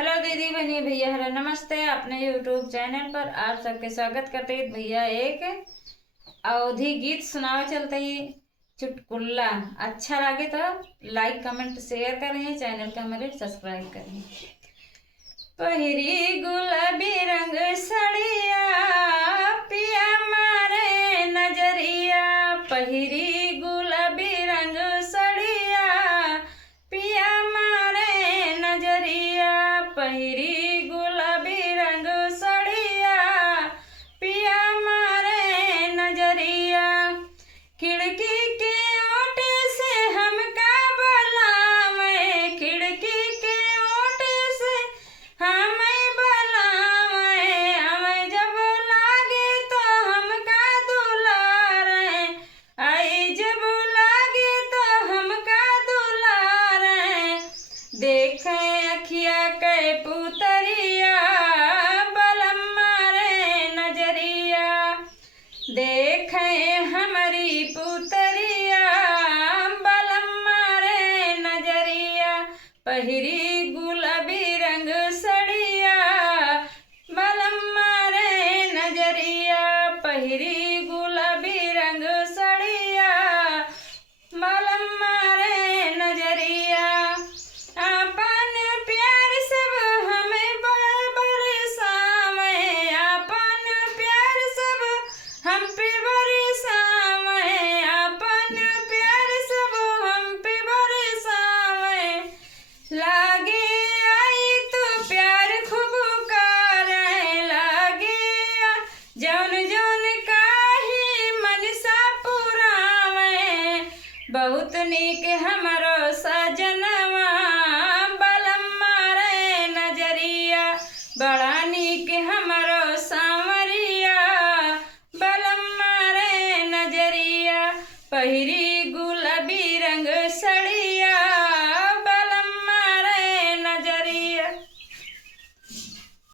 Hello दीदी बहनी भैया, हेलो नमस्ते। अपने यूट्यूब चैनल पर आप सबके स्वागत करते हैं। भैया एक अवधि गीत सुनाओ चलते ही चुटकुल्ला। अच्छा लगे तो लाइक कमेंट शेयर करें, चैनल का हमारे सब्सक्राइब करें। पहिरी गुलाबी रंग सड़िया पिया मारे नजरिया, पहिरी गुलाबी रंग सड़िया पिया मारे नजरिया, पहिरी गुलाबी रंग सड़िया पिया मारे नजरिया। खिड़की के ओटे से हमका बुलावे, खिड़की के ओटे से हमें बुलावे, हमें जब लागे तो हमका दुलारे, आई जब लागे तो हमका दुलारे। देखे अखिया के पुतरिया बलम मारे नजरिया, देखे हमारी पुतरिया बलम मारे नजरिया। पहिरी गुलाबी रंग सड़िया बलम मारे नजरिया, पहिरी गुलाबी रंग सड़िया बलम मारे नजरिया। अपन प्यार सब हमें बरसावे, अपन प्यार सब हम पे बरसावे, अपन प्यार सब हम पे बरसावे। लागे आई तो प्यार खूब करे, लागे जौन जौन काही मनसा पुरावे। बहुत नीक हमरो सजनवा बलम मारे नजरिया, बड़ा नीक हमरो सांवरिया बलम मारे नजरिया। पहिरी